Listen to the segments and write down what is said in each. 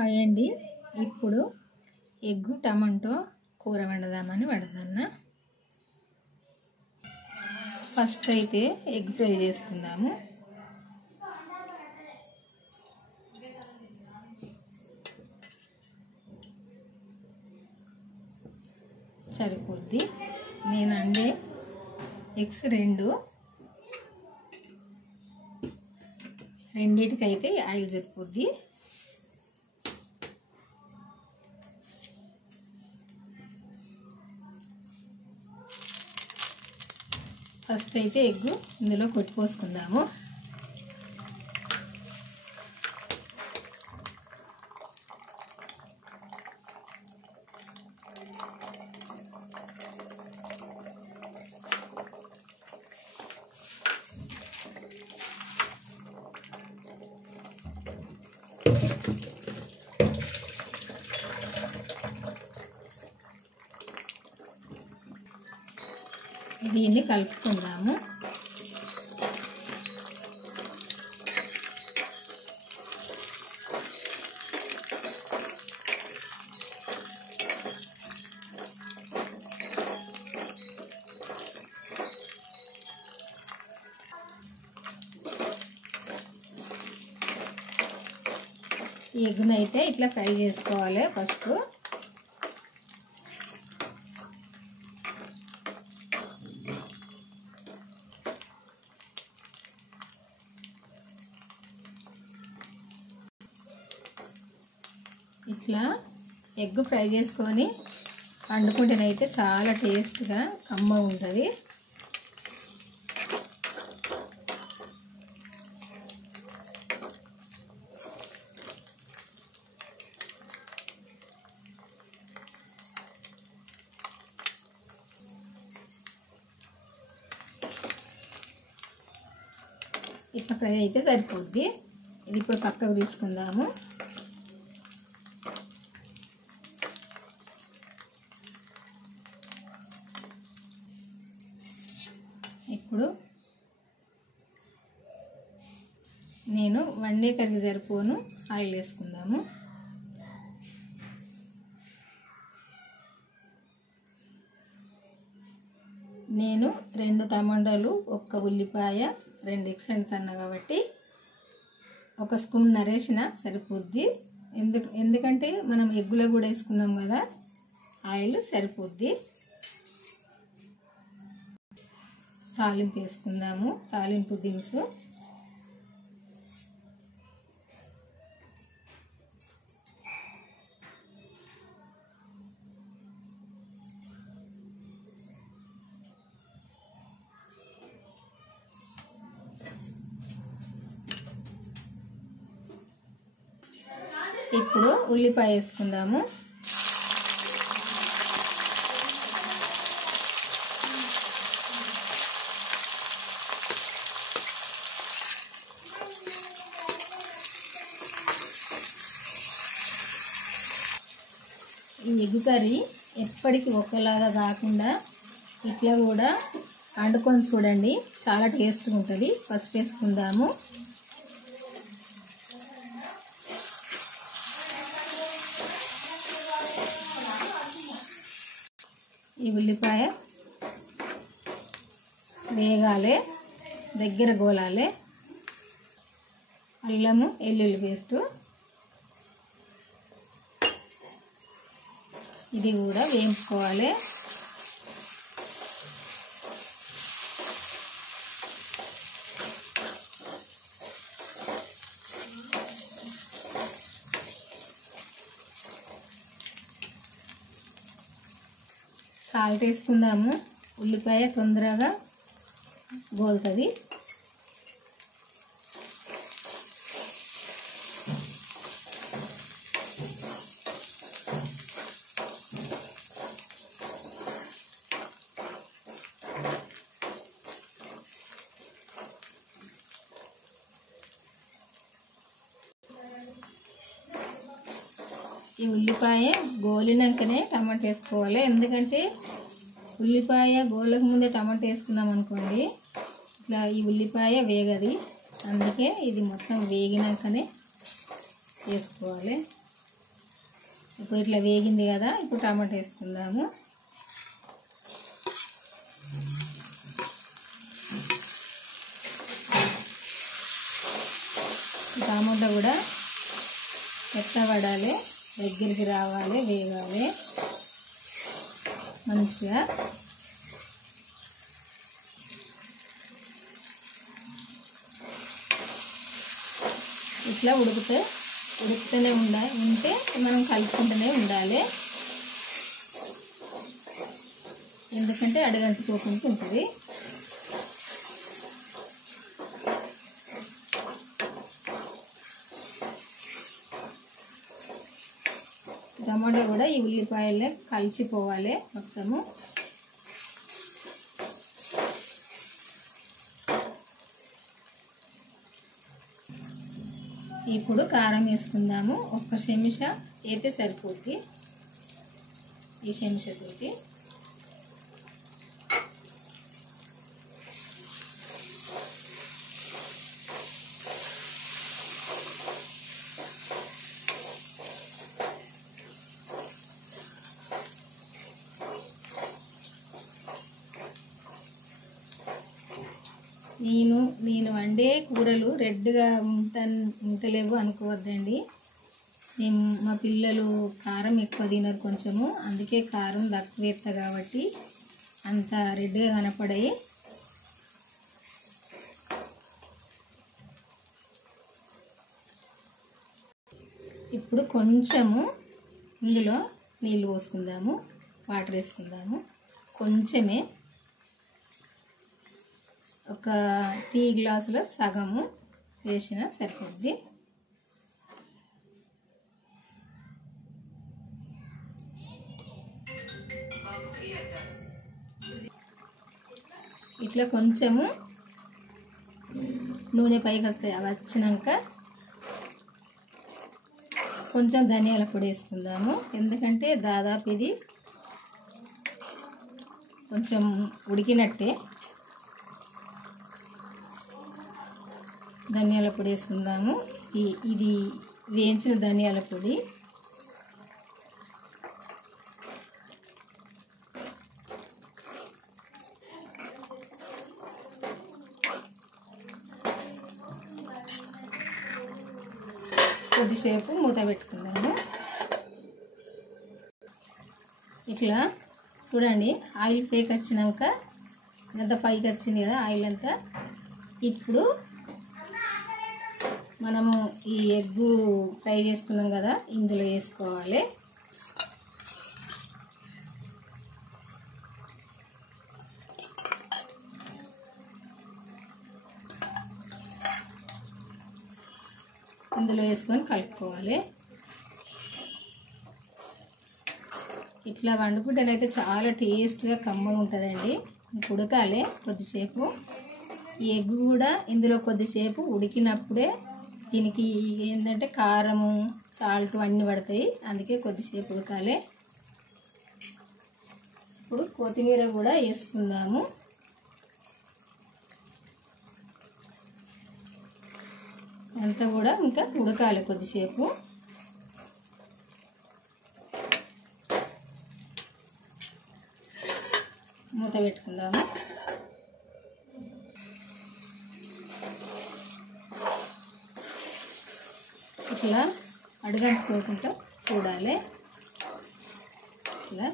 Hi అండి. ఇప్పుడు egg tomato కూర వండుదామని పెడుతున్నా. ఫస్ట్ అయితే ఎగ్ ఫ్రై చేసుకుందాము. సరిపోద్ది. నేను అండే ఎగ్స్ రెండింటికైతే ఆయిల్ సరిపోద్ది. ఫస్ట్ అయితే ఎగ్గు ఇందులో కొట్టుకోసుకుందాము. దీన్ని కలుపుకుందాము. ఈ ఎగ్గును అయితే ఇట్లా ఫ్రై చేసుకోవాలి. ఫస్ట్ ఇట్లా ఎగ్ ఫ్రై చేసుకొని వండుకుంటేనైతే చాలా టేస్ట్గా కమ్మగా ఉంటుంది. ఇట్లా ఫ్రై అయితే సరిపోద్ది. ఇది ఇప్పుడు పక్కకు తీసుకుందాము. ఇప్పుడు నేను వండే కర్రీ సరిపోను ఆయిల్ వేసుకుందాము. నేను 2 టమాటాలు, 1 ఉల్లిపాయ, 2 ఎగ్స్ వండుతున్నా కాబట్టి 1 స్పూన్ నరేసిన సరిపోద్ది. ఎందుకంటే మనం ఎగ్గులో కూడా వేసుకున్నాం కదా, ఆయిల్ సరిపోద్ది. తాలింపు వేసుకుందాము. తాలింపు దినుసు ఇప్పుడు ఉల్లిపాయ వేసుకుందాము. ఈ ఎగ్ కర్రీ ఎప్పటికీ ఒకలాగా కాకుండా ఇట్లా కూడా వండుకొని చూడండి, చాలా టేస్ట్గా ఉంటుంది. పసుపు వేసుకుందాము. ఈ ఉల్లిపాయ వేగాలి, దగ్గర గోలాలి. అల్లము వెల్లుల్లి పేస్టు ఇది కూడా వేయించుకోవాలి. సాల్ట్ వేసుకుందాము. ఉల్లిపాయ తొందరగా గోలుతుంది. ఈ ఉల్లిపాయ గోలినాకనే టమాటా వేసుకోవాలి. ఎందుకంటే ఉల్లిపాయ గోలకు ముందే టమాటా వేసుకున్నాం అనుకోండి, ఇట్లా ఈ ఉల్లిపాయ వేగది. అందుకే ఇది మొత్తం వేగినాకనే వేసుకోవాలి. ఇప్పుడు ఇట్లా వేగింది కదా, ఇప్పుడు టమాటా వేసుకుందాము. టమాటా కూడా మెత్తబడాలి, దగ్గరికి రావాలి, వేగాలి మంచిగా. ఇట్లా ఉడుకుతూనే ఉంటే మనం కలుపుకుంటూనే ఉండాలి, ఎందుకంటే అడగంటుకోకుండా ఉంటుంది. టమాటా కూడా ఈ ఉల్లిపాయలే కలిసిపోవాలి మొత్తము. ఇప్పుడు కారం వేసుకుందాము. ఒక్క చెంచా అయితే సరిపోద్ది, ఈ చెంచాతోటి. నేను వండే కూరలు రెడ్గా ఉంటలేవు అనుకోవద్దండి. మా పిల్లలు కారం ఎక్కువ తినరు కొంచెము, అందుకే కారం తక్కువ వేస్తా కాబట్టి అంత రెడ్గా కనపడాయి. ఇప్పుడు కొంచెము ఇందులో నీళ్ళు పోసుకుందాము, వాటర్ వేసుకుందాము. కొంచెమే, ఒక టీ గ్లాసులో సగము వేసినా సరిపోద్ది. ఇట్లా కొంచెము నూనె పైకి వస్తాయి, అవి వచ్చినాక కొంచెం ధనియాల పొడి వేసుకుందాము. ఎందుకంటే దాదాపు ఇది కొంచెం ఉడికినట్టే. ధనియాల పొడి వేసుకుందాము. ఇది వేయించిన ధనియాల పొడి. కొద్దిసేపు మూత పెట్టుకుందాము. ఇట్లా చూడండి, ఆయిల్ పైకి వచ్చినాక ఎంత పైకి వచ్చింది కదా ఆయిల్ అంతా. ఇప్పుడు మనము ఈ ఎగ్గు ఫ్రై చేసుకున్నాం కదా, ఇందులో వేసుకోవాలి. ఇందులో వేసుకొని కలుపుకోవాలి. ఇట్లా వండుకుంటేనైతే చాలా టేస్ట్గా కమ్మగా ఉంటుందండి. ఉడకాలి కొద్దిసేపు. ఈ ఎగ్ కూడా ఇందులో కొద్దిసేపు ఉడికినప్పుడే దీనికి ఏంటంటే కారము, సాల్ట్ అన్నీ పడతాయి, అందుకే కొద్దిసేపు ఉడకాలి. ఇప్పుడు కొత్తిమీర కూడా వేసుకుందాము. అంతా కూడా ఇంకా ఉడకాలి కొద్దిసేపు. మూత పెట్టుకుందాము. ఇట్లా అడగంటుకోకుండా చూడాలి. ఇట్లా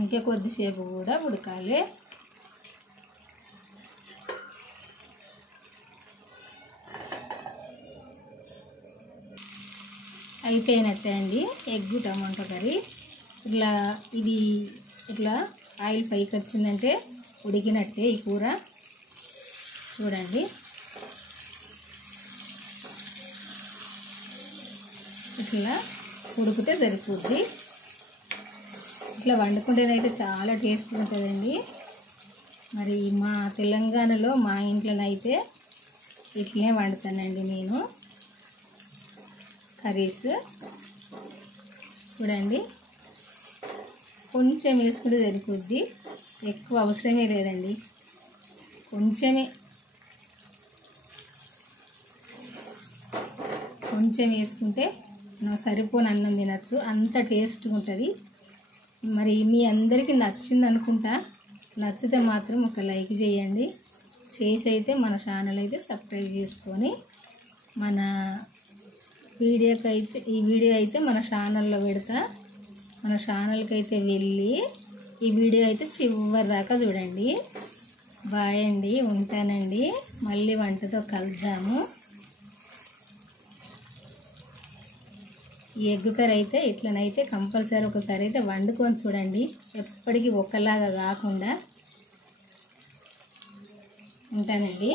ఇంకా కొద్దిసేపు కూడా ఉడకాలి. అయిపోయినట్టే అండి ఎగ్ టమాటా కర్రీ. ఇది ఇట్లా ఆయిల్ పైకి వచ్చిందంటే ఉడికినట్టే ఈ కూర. చూడండి, ఇట్లా ఉడికితే సరిపోద్ది. ఇట్లా వండుకుంటేనైతే చాలా టేస్ట్గా ఉంటుందండి. మరి మా తెలంగాణలో మా ఇంట్లోనైతే ఇట్లనే వండుతానండి నేను కర్రీస్. చూడండి, కొంచెం వేసుకుంటే సరిపోద్ది. ఎక్కువ అవసరమే లేదండి, కొంచెం వేసుకుంటే మనం సరిపోని అన్నం తినచ్చు, అంత టేస్ట్గా ఉంటుంది. మరి మీ అందరికీ నచ్చింది అనుకుంటా. నచ్చితే మాత్రం ఒక లైక్ చేయండి, చేసి అయితే మన ఛానల్ అయితే సబ్స్క్రైబ్ చేసుకొని మన ఈ వీడియో అయితే మన ఛానల్లో పెడతా. మన ఛానల్కి అయితే వెళ్ళి ఈ వీడియో అయితే చివరి దాకా చూడండి. బాయ్ అండి, ఉంటానండి. మళ్ళీ వంటతో కలుద్దాము. ఈ ఎగ్ కర్రీ అయితే ఇట్లనైతే కంపల్సరీ ఒకసారి అయితే వండుకొని చూడండి, ఎప్పటికీ ఒకలాగా కాకుండా. ఉంటానండి.